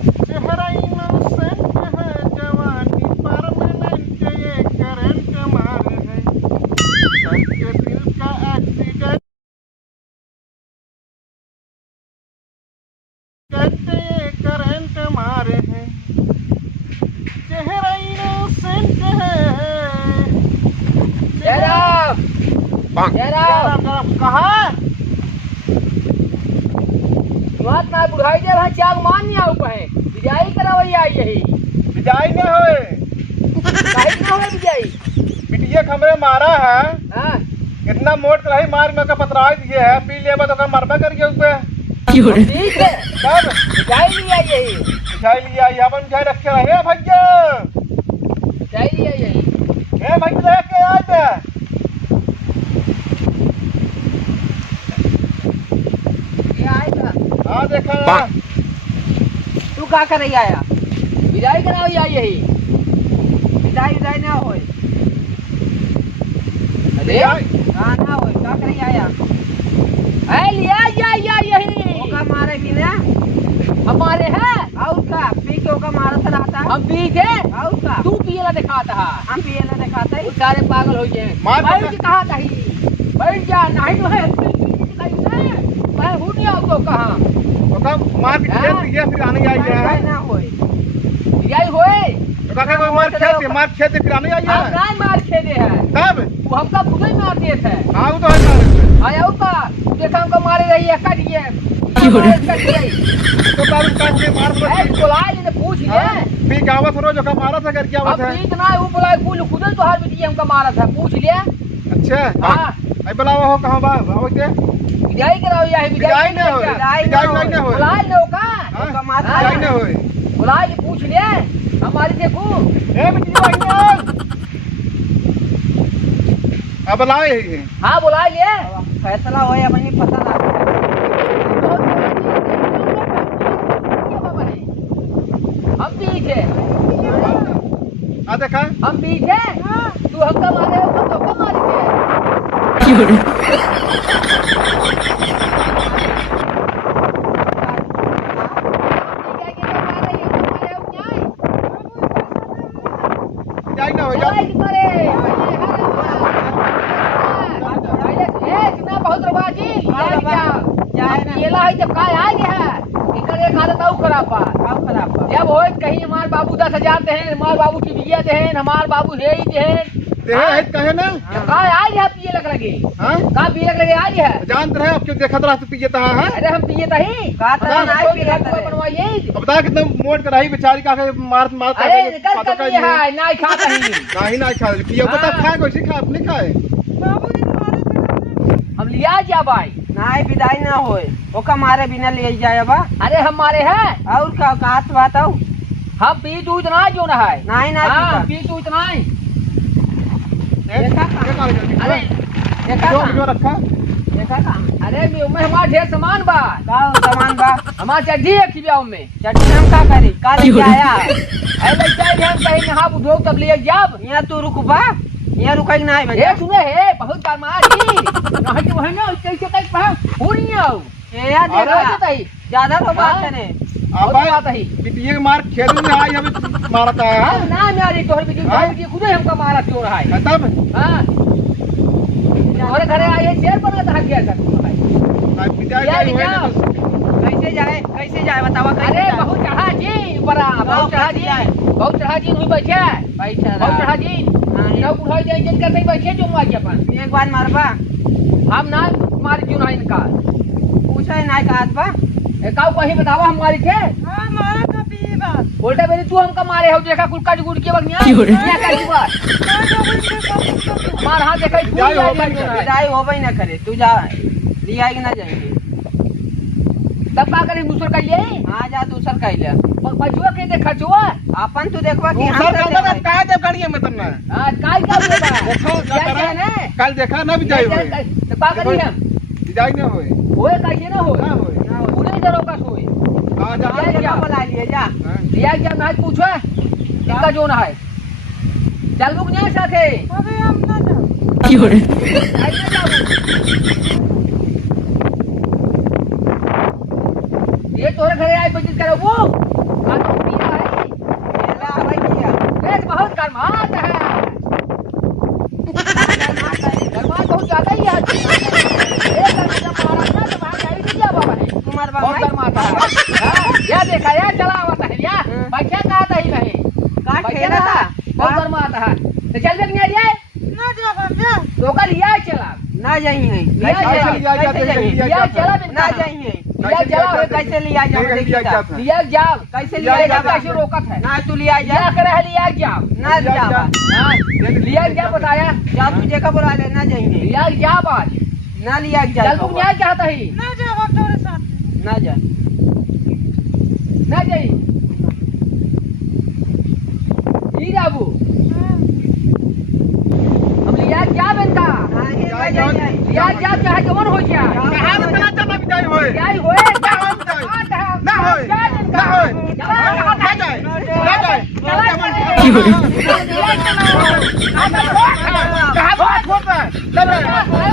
चेहरा इनोसेंट है, जवानी परमानेंट, ये करंट मार है, सबके दिल का एक्सीडेंट, ये करंट मार है। चेहरा इनोसेंट है। कहा बात ना बुढ़ाई दे भाई चाग मान नहीं आउ पहे विदाई करावई आई यही विदाई न होए, काहे ना होए विदाई। पिटिया खमरे मारा है, हां इतना मोट कढ़ाई मार में का पतराई दिए है, पी लेबा तो का मरबा करिए उस पे। ठीक है तब विदाई नहीं आई यही मिठाई लिया, यहाँ पर मिठाई रखे रहे भैया, विदाई नहीं आई यही। हे भैया लेके आए थे। ये आएगा हाँ देखा ना, तू का कर रही आया विदाई करावई आई यही विदाई विदाई ना होए अरे हां ना होए का कर रही आया है लिया या यही ओका मारे भी ना हमारे है और का पी के ओका मारा चलाता हम पी के और का तू पियला दिखाता है हम पियला दिखाता है सारे पागल हो गए बैठ के कहा था ही बैठ जा नहीं तो है मैं हूं नहीं आओ तो कहा तो का मार के खेत दिए, फिर आने आई है ना होए यही होए तो का कोई मार खेत फिर आने आई है। हम मार खेदे है तब वो हमका खुद ही मार दिए थे हाँ वो तो है मार आया का देखा हमको मारे रही है कट गए तो का काट के मार ए बुलाए ने पूछ ले पी गावत हो जो का मारा था कर क्या अब बात है। इतना वो बुलाए कुल खुद ही तो हार बिटिया हमका मारा था पूछ लिया। अच्छा हां आई बुलावा हो कहां बा आओ के विदाई कराओ या विदाई न हो, विदाई न हो, बुलाए लो का मारा विदाई न होए, बुलाए के पूछ ले हमारी देखो ए बिटिया आई अब बुलाए हां बुला ले फैसला होए अब नहीं पता ना हम पीछे आ देखा हम पीछे तू हमका मारे हो तो हमका मारी विदाई न हो जा बहुत रवाजी केला है जब काय आ गया है इकर एक हालत और खराब जब हो कहीं हमार बाबू 10,000 देहन हमार बाबू की बिया देहन हमार बाबू हे ही देहन देहे है कहे ना काय आ गया पिए लगे हां का पिए लगे आ गया जानते रहे अब क्यों देखत रहा पिए ता है। अरे हम पिए तही का नहीं पिए बनवाइए अब बता कितना मोट कराई बेचारी का मार अरे निकल कर दिए है नहीं खाता ही नहीं खा पिए को तब खाए कोई खा अपने खाए हम लिया जा भाई नहीं विदाई ना होए ओका मारे बिना ले जाए बा। अरे हमारे है और का कात बात हो हम पी तू इतना जो ना है नहीं ना हां पी तू इतना ही अरे देखा जो रखा देखा अरे में हमारा ढेर सामान बा का सामान बा हमारा चड्डी है खिबिया में चटनी हम का करी का ले आया अरे चाहिए हम कहीं नहा बुढ़ो तब ले जब यहाँ तू रुक बा यहाँ रुक नहीं भैया ए सुने है बहुत बार मारी नहीं तो है ना कैसे तक पा पूरी आओ ए यार देखा ज्यादा तो बात है अब बात है पिए मार खेत में आई अभी मारता है ना मेरी तोहर भी खुद हमका मारा क्यों रहा है तब हां और घरे आए शेर बना था क्या था विदाई कैसे जाए बतावा अरे बहुत चढ़ा जी बड़ा बहुत चढ़ा जी हुई बैठे बहुत चढ़ा जी ना बुढ़ाई जाए जिन कर नहीं बैठे जो मार अपन एक बार मारबा हम ना मार क्यों ना इनका पूछा है ना का बा एकाउ कहीं बतावा हम मारी थे हां मारा का पी बात बोलते बेरी तू हमका मारे हो देखा कुल काट गुड़ के बगनिया क्या कर दी बात मार हां देखा विदाई होबे ना करे तू जा लिया कि ना जाएंगे तब का करे दूसर का ये हां जा दूसर का ले बजुआ के देखा जुआ अपन तू देखबा कि दूसर का ना का जब गाड़ी में तब ना आज काल का होगा देखो क्या है ना कल देखा ना विदाई होए तो का करी हम विदाई ना होए होए कैसे ना होए ना होए पूरे दरों का सोए हां जा क्या बुला लिए जा लिया क्या ना पूछो इनका जो ना है चल रुक नहीं सके अबे हम ना जा ये तोरे घरे आए बचत करो वो देखा यार चला आवत है या बैठा का आता ही नहीं का ठेला था बहुत गर्म आता है तो चल देख नहीं जाए ना जा बाबा तो का लिया चला ना जाइए लिया कैसे चला लिया जाते हैं? लिया चला ना जाइए लिया चला कैसे लिया जाओ लिया जाता है। लिया जाओ कैसे लिया लिया जाता जाओ कैसे रोकत है ना तू लिया जा क्या करे है लिया जाओ ना जावा लिया क्या बताया जा तुझे का बुला ले ना जाइए लिया जा बात ना लिया जा चल तुम न्याय चाहता ही ना जा बाबा तेरे साथ ना जा ना जाई जी बाबू हम लिया जा बेटा लिया जा चाहे जवन हो जा कहाँ में चला चला विदाई होए क्या ही होए ना होए ना होए ना जाए ना जाए कहाँ बात हो रहा है चल रहा है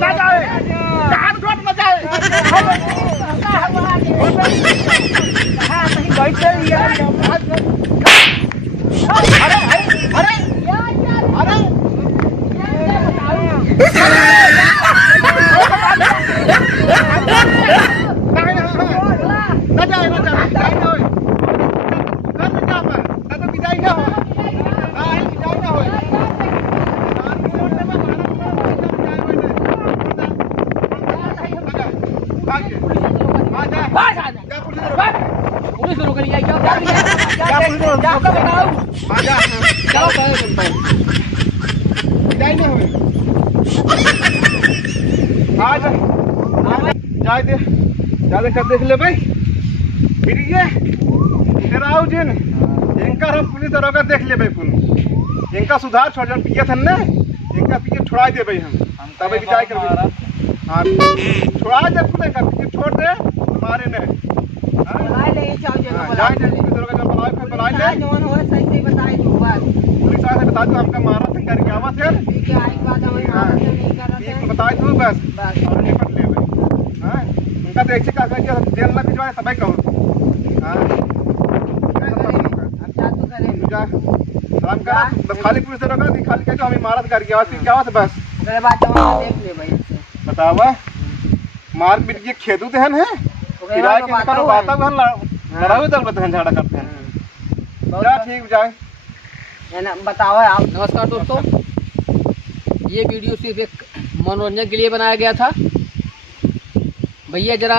ना जाए कहाँ छोड़ ना जाए अरे अरे अरे ना जाए ना जाए विदाई ना होए कर ना जा पर ना तो विदाई ना हो हाँ विदाई ना होए पुलिस रोक लिया क्या बताओ विदाई ना होए आज जाए दे जादे कर देख ले भाई फिर ये तेरा आओ जिन इनका हम पुलिस दरोगा देख ले भाई कुल इनका सुधार छोड़ जन पिए थे ने इनका पीछे छोड़ा दे भाई हम तब विदाई कर हाँ छोड़ा दे कुल इनका पीछे छोड़ दे हमारे ने बुला ले चाहो जगह बुला जाए दे पुलिस दरोगा जब बुलाए फिर बुलाए ले जवन हो सही सही बताए तू बात पुलिस वाले से बता दो हमका मारा था करके आवा थे ठीक है आई बात हमें मारा से नहीं कर रहा ठीक बताए दो बस बस और निपट ले भाई हाँ उनका तो एक से का जेल ना भिजवाए तब कहो हाँ अब जा तू करे जा सलाम करा बस खाली पुलिस दरोगा नहीं खाली कह हमें मारा था करके आवा क्या बात बस तेरे बात जवन देख ले भाई बतावा मार पीट के खेदू देहन है किराए के निकल बाता बहन लड़ावे दल बतहन झाड़ा करते हैं जा ठीक जाए है ना बताओ आप नमस्कार दोस्तों ये वीडियो सिर्फ एक मनोरंजन के लिए बनाया गया था भैया जरा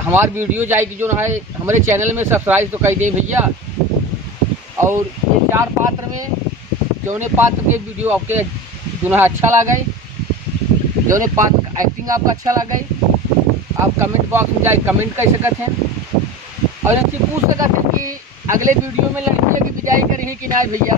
हमारी वीडियो जाएगी जो है हमारे चैनल में सब्सक्राइब तो कर दें भैया और ये 4 पात्र में जौने पात्र के वीडियो आपके जो है अच्छा लगे जौने पात्र एक्टिंग आपका अच्छा लगे आप कमेंट बॉक्स में जाए कमेंट कर सकते हैं और इनसे पूछ सकते हैं कि अगले वीडियो में लड़कियों की विदाई करें कि ना भैया